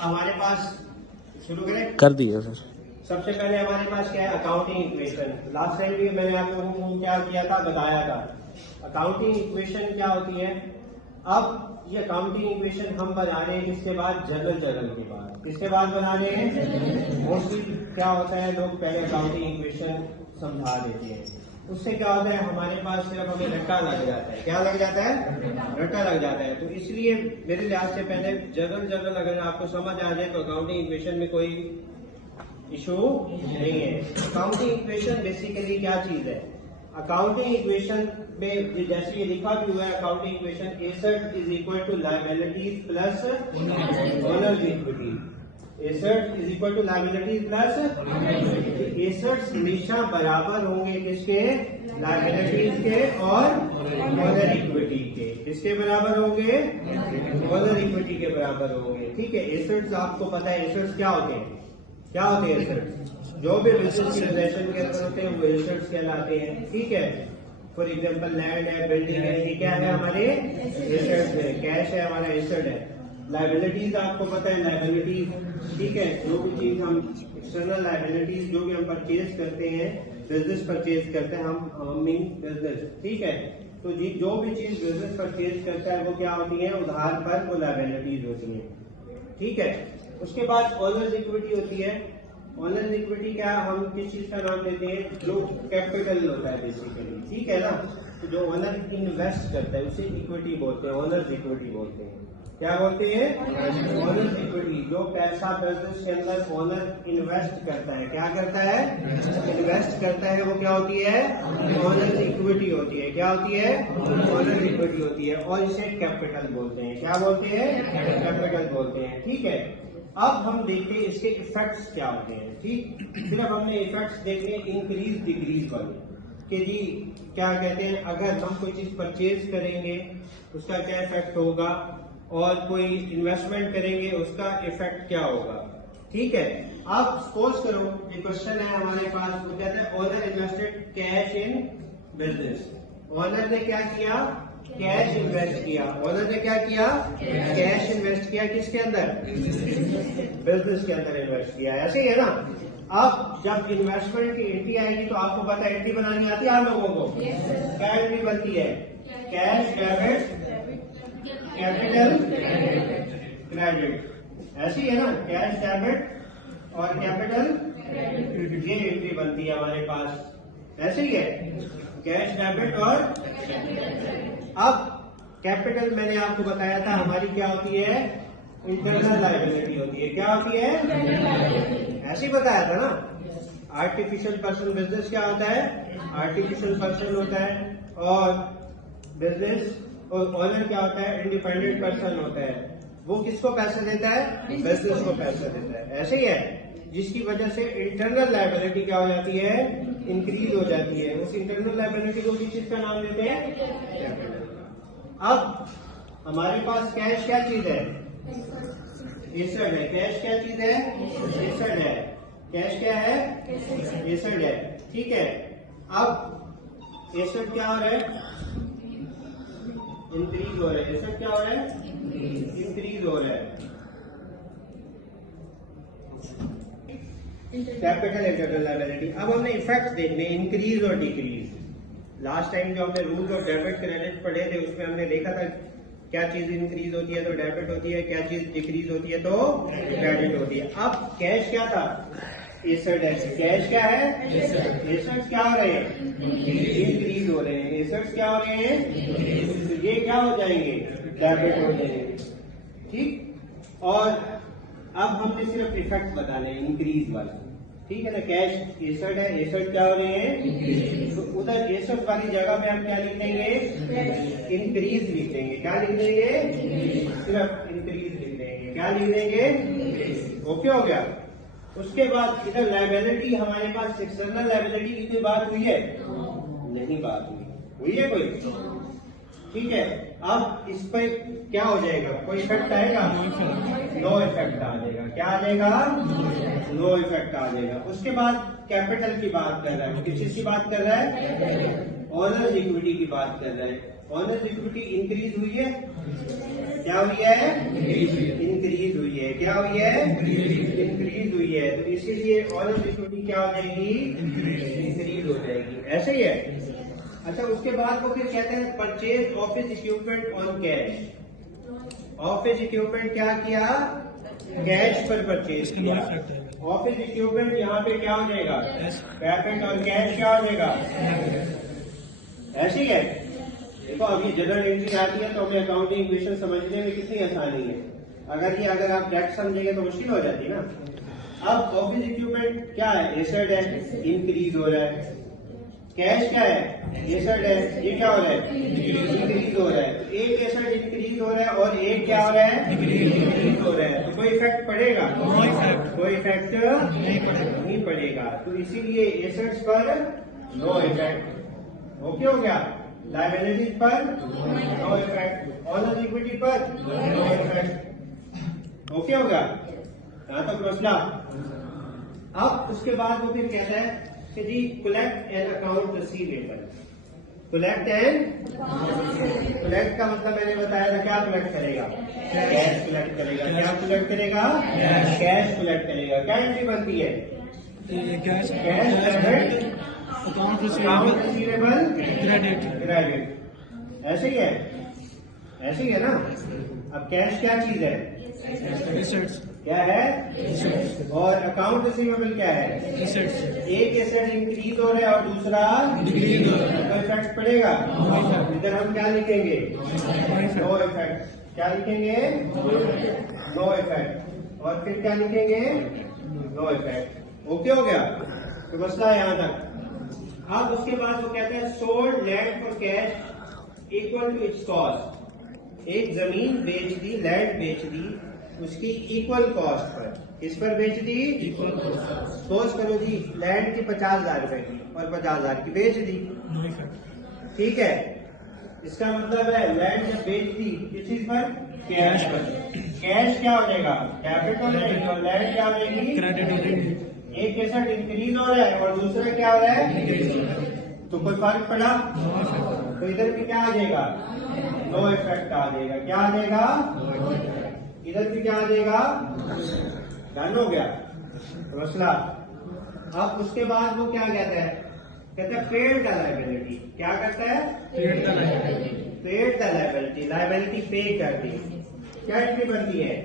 हमारे पास शुरू करें, कर दिया सर। सबसे पहले हमारे पास क्या है, अकाउंटिंग इक्वेशन। लास्ट टाइम भी मैंने आप लोगों को क्या किया था, बताया था। अकाउंटिंग इक्वेशन क्या होती है। अब ये अकाउंटिंग इक्वेशन हम बना रहे हैं किसके बाद, जनरल के बाद। किसके बाद बना रहे हैं, मोस्टली क्या होता है, लोग पहले अकाउंटिंग इक्वेशन समझा देते हैं। उससे क्या होता है, हमारे पास सिर्फ हमें रट्टा लग जाता है। क्या लग जाता है, रट्टा लग जाता है। तो इसलिए मेरे लिहाज से पहले जनरल अगर आपको समझ आ जाए तो अकाउंटिंग इक्वेशन में कोई इशू नहीं है। अकाउंटिंग इक्वेशन बेसिकली क्या चीज है, अकाउंटिंग इक्वेशन में जैसे ये लिखा भी हुआ है, accounting equation asset is equal to liabilities plus owners equity. Asset is equal to liabilities plus, assets हमेशा बराबर होंगे किसके, लायबिलिटीज के और ओनर इक्विटी के। किसके बराबर होंगे, ओनर इक्विटी के बराबर होंगे। ठीक है, एसेट्स आपको पता है एसेट्स क्या होते हैं, क्या होते हैं एसेट्स, जो भी बिजनेस की रिलेशन के अंदर होते हैं वो एसेट्स कहलाते हैं। ठीक है, फॉर एग्जांपल लैंड है, बिल्डिंग है, ये क्या है, हमारे एसेट्स है। कैश है, हमारा एसेट है। लायबिलिटीज आपको पता है, लायबिलिटीज, ठीक है, जो भी चीज हम एक्सटर्नल लायबिलिटीज जो भी हम परचेज करते हैं, बिजनेस परचेज करते हैं, हम मीन बिजनेस। ठीक है, तो जो भी चीज बिजनेस परचेज करता है वो क्या होती है, उधार पर वो लायबिलिटीज होती है। ठीक है, उसके बाद ओनर्स इक्विटी होती है। ओनर्स इक्विटी क्या, हम किस चीज का नाम देते हैं, जो कैपिटल होता है बेसिकली। ठीक है ना, तो जो ओनर इन्वेस्ट करता है उसे इक्विटी बोलते हैं, ओनर्स इक्विटी बोलते हैं। क्या बोलते हैं, ओनर्स इक्विटी। जो पैसा बिजनेस के अंदर ओनर इन्वेस्ट करता है, क्या करता है, इन्वेस्ट करता है, वो क्या होती है, ओनर्स इक्विटी होती है। क्या होती है, ओनर इक्विटी होती है। और इसे कैपिटल बोलते हैं। क्या बोलते हैं, कैपिटल बोलते हैं। ठीक है, अब हम देखते हैं इसके इफेक्ट्स क्या होते हैं। ठीक, सिर्फ हमने इफेक्ट्स देखने इंक्रीज डिक्रीज वाले कि जी क्या कहते हैं, अगर हम कोई चीज परचेज करेंगे उसका क्या इफेक्ट होगा, और कोई इन्वेस्टमेंट करेंगे उसका इफेक्ट क्या होगा। ठीक है, आप सपोज करो ये क्वेश्चन है हमारे पास, वो कहता है owner invested cash in business. Owner ने क्या किया, कैश इन्वेस्ट किया। ओनर ने क्या किया, कैश इन्वेस्ट किया किसके अंदर, बिजनेस के अंदर इन्वेस्ट किया। ऐसे ही है ना। अब जब इन्वेस्टमेंट की एंट्री आएगी तो आपको पता है एंट्री बनानी आती है आप लोगों को, क्या एंट्री बनती है, कैश डेबिट कैपिटल क्रेडिट। ऐसी है ना, कैश डेबिट और कैपिटल, ये एंट्री बनती है हमारे पास। ऐसे ही है, कैश डेबिट और। अब कैपिटल मैंने आपको बताया था हमारी क्या होती है, इंटरनल लायबिलिटी होती है। क्या होती है, ऐसे ही बताया था ना। आर्टिफिशियल पर्सन बिजनेस क्या होता है, आर्टिफिशियल पर्सन होता है, और बिजनेस और ओनर क्या होता है, इंडिपेंडेंट पर्सन होता है। वो किसको पैसे देता है, बिजनेस को पैसे देता है। ऐसे ही है, जिसकी वजह से इंटरनल लायबिलिटी क्या हो जाती है, इंक्रीज हो जाती है। उस इंटरनल लायबिलिटी को किस चीज का नाम देते हैं, कैपिटल। अब हमारे पास कैश क्या चीज है, एसेट है। कैश क्या चीज है, एसेट है। कैश क्या है, एसेट है। ठीक है, अब एसेट क्या हो रहा है, इंक्रीज हो रहा है। एसेट क्या हो रहा है, इंक्रीज हो रहा है। Capital internal liability. अब हमने इफेक्ट्स देखने, इंक्रीज और डिक्रीज। लास्ट टाइम जो हमने रूल्स और डेबिट क्रेडिट पढ़े थे उसमें हमने देखा था क्या चीज इंक्रीज होती है तो डेबिट होती है, क्या चीज डिक्रीज होती है तो क्रेडिट होती है। अब कैश क्या था, एसेट है। कैश क्या है, एसेट्स क्या हो रहे हैं, इंक्रीज हो रहे हैं। एसेट्स क्या हो रहे हैं, तो ये क्या हो जाएंगे, डेबिट हो जाएंगे। ठीक, और अब हमने सिर्फ इफेक्ट बताने हैं इंक्रीज वाले। ठीक है ना, कैश एसेट है, एसेट क्या हो रहे हैं, तो उधर एसेट वाली जगह पे हम क्या लिख देंगे, इंक्रीज लिख देंगे। क्या लिख देंगे, सिर्फ इंक्रीज लिख देंगे। क्या लिख देंगे, ओके हो गया। उसके बाद इधर लायबिलिटी, हमारे पास एक्सटर्नल लायबिलिटी की कोई बात हुई है, नहीं बात हुई है कोई। ठीक है, अब इस पर क्या हो जाएगा, कोई इफेक्ट आएगा, नो इफेक्ट आ जाएगा। क्या आ जाएगा, नो इफेक्ट आ जाएगा। उसके बाद कैपिटल की बात कर रहा है, किस चीज की बात कर रहा है, ओनर्स इक्विटी की बात कर रहा है। ओनर्स इक्विटी इंक्रीज हुई है, क्या हुई है, इंक्रीज हुई है। है, क्या हुई है, इंक्रीज हुई है, तो इसीलिए ऑनर इक्विटी क्या हो जाएगी, इंक्रीज हो जाएगी। ऐसे ही है। अच्छा, उसके बाद वो फिर कहते हैं purchase office equipment on cash. Office equipment क्या किया, कैश पर परचेज किया। ऑफिस इक्विपमेंट यहाँ पे क्या हो जाएगा, कैपेट, और कैश क्या हो जाएगा, ऐसे ही है। देखो अभी जनरल एंट्री आती है तो हमें अकाउंटिंग इक्वेशन समझने में कितनी आसानी है। अगर आप डायरेक्ट समझेंगे तो मुश्किल हो जाती है ना। अब ऑफिस इक्विपमेंट क्या है, एसेट है, इंक्रीज हो रहा है। कैश क्या है, एसेट है, ये क्या हो रहा है, इंक्रीज हो रहा है। तो एक एसेट इंक्रीज हो रहा है और एक क्या हो रहा है, डिक्रीज हो रहा है। तो कोई इफेक्ट पड़ेगा, कोई इफेक्ट नहीं पड़ेगा। तो इसीलिए एसेट्स पर नो इफेक्ट। ओके हो गया। लायबिलिटीज पर नो इफेक्ट, ऑनर इक्विटी पर नो इफेक्ट। ओके हो गया, यहां तक मसला। अब उसके बाद वो फिर कहता है कि जी collect and account receivable. Collect का मतलब मैंने बताया था, क्या कलेक्ट करेगा, कैश कलेक्ट करेगा। क्या कलेक्ट करेगा, कैश कलेक्ट करेगा। क्या एंट्री बनती है, cash debit, account receivable, credit. ऐसे ही है, ऐसे ही है ना। अब कैश क्या चीज है, क्या है, और अकाउंट रिसीवेबल क्या है, एक एसेट इंक्रीज हो रहा है और दूसरा डिक्रीज हो रहा है। तो इफेक्ट पड़ेगा, इधर हम क्या लिखेंगे, नो इफेक्ट। क्या लिखेंगे, नो इफेक्ट। और फिर क्या लिखेंगे, नो इफेक्ट। ओके हो गया, तो मसला है यहां तक। अब उसके बाद वो कहते हैं sold land for cash equal to its cost. एक जमीन बेच दी, लैंड बेच दी, उसकी इक्वल कॉस्ट पर। किस पर बेच दी, इक्वल कॉस्ट। सपोज करो जी लैंड की 50,000 रुपए की और 50,000 की बेच दी, ठीक है। इसका मतलब है लैंड जब बेच दी किस चीज पर, कैश पर। कैश क्या हो जाएगा, कैपिटल हो जाएगी, और लैंड क्या हो जाएगी, क्रेडिट हो जाएगी। एक एसेट इंक्रीज हो रहा है और दूसरा क्या हो रहा है, तो कोई फर्क पड़ा, तो इधर भी क्या आ जाएगा, नो इफेक्ट आ जाएगा। क्या आ जाएगा, इधर भी क्या आ जाएगा, डन हो गया मसला। अब उसके बाद वो क्या कहता है, कहता है पेड द लायबिलिटी। क्या करता है, पेड द लायबिलिटी। लायबिलिटी पे कर दी। क्या एंट्री बनती है,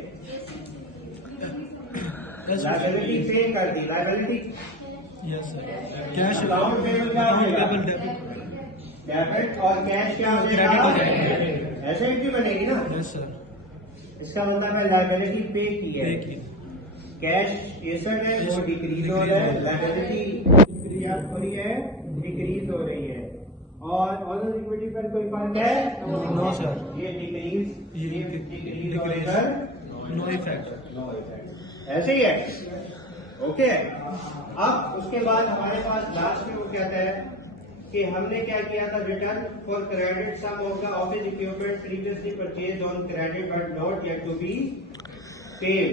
लायबिलिटी पे कर दी। लायबिलिटी कैश, अकाउंट पेबल क्या हो जाएगा, डेबिट, और कैश क्या हो जाएगा, ऐसे एंट्री बनेगी ना। Yes sir. इसका मतलब है लायबिलिटी पे की है, कैश एसेट है वो डिक्रीज हो रहा है, लायबिलिटी इंक्रीज हो रही है, डिक्रीज हो रही है। और ऑनर इक्विटी पर कोई फर्क है, नो सर। ये डिक्रीज, ये डिक्रीज और इधर नो इफेक्ट, नो इफेक्ट। ऐसे ही है। ओके। अब उसके बाद हमारे पास लास्ट में वो कहता है कि हमने क्या किया था, return for credit sum of the office equipment previously purchase on credit but not yet to be paid.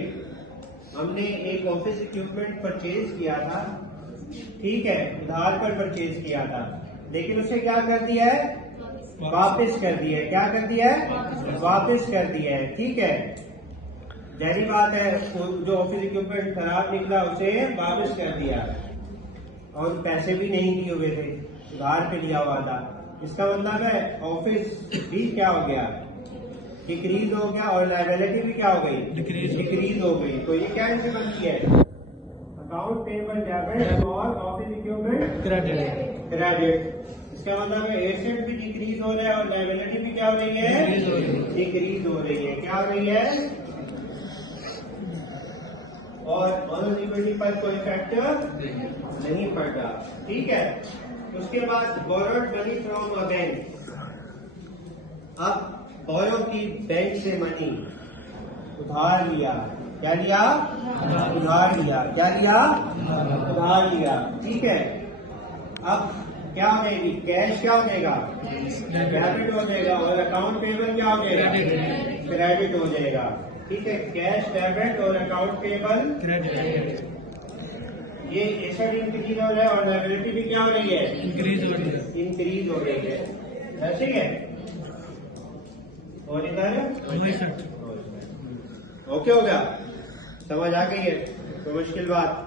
हमने एक ऑफिस इक्विपमेंट परचेज किया था, ठीक है, उधार पर परचेज किया था, लेकिन उसे क्या कर दिया है, वापस कर दिया है। क्या कर दिया है, वापस कर दिया है, ठीक है। जाहिर बात है जो ऑफिस इक्विपमेंट खराब निकला उसे वापस कर दिया, और पैसे भी नहीं दिए हुए थे, उधार पे लिया हुआ था। इसका मतलब है ऑफिस भी क्या हो गया, डिक्रीज हो गया, और लायबिलिटी भी क्या हो गई, डिक्रीज हो गई। तो ये क्या एंट्री बनती है, अकाउंट पेबल डेबिट और ऑफिस इक्विपमेंट क्रेडिट। इसका मतलब है एसेट भी डिक्रीज हो रहा है और लायबिलिटी भी क्या हो रही है, डिक्रीज हो रही है। क्या हो रही है, और ऑनर इक्विटी पर कोई इफेक्ट नहीं पड़ता, ठीक है। उसके बाद borrowed money from a bank. अब बोरो की बैंक से मनी, उधार लिया। क्या लिया, उधार लिया। क्या लिया, उधार लिया, ठीक है। अब क्या हो जाएगी, कैश क्या हो जाएगा, डेबिट हो जाएगा, और अकाउंट पेबल क्या हो जाएगा, क्रेडिट हो जाएगा, ठीक है। कैश डेबिट और अकाउंट पेबल क्रेडिट। ये एसेट इंक्रीज हो रहा है और लायबिलिटी भी क्या हो रही है, इंक्रीज हो रही है, इंक्रीज हो रही है। ऐसे ही है। और इधर ओके हो गया। समझ आ गई है? कोई मुश्किल बात?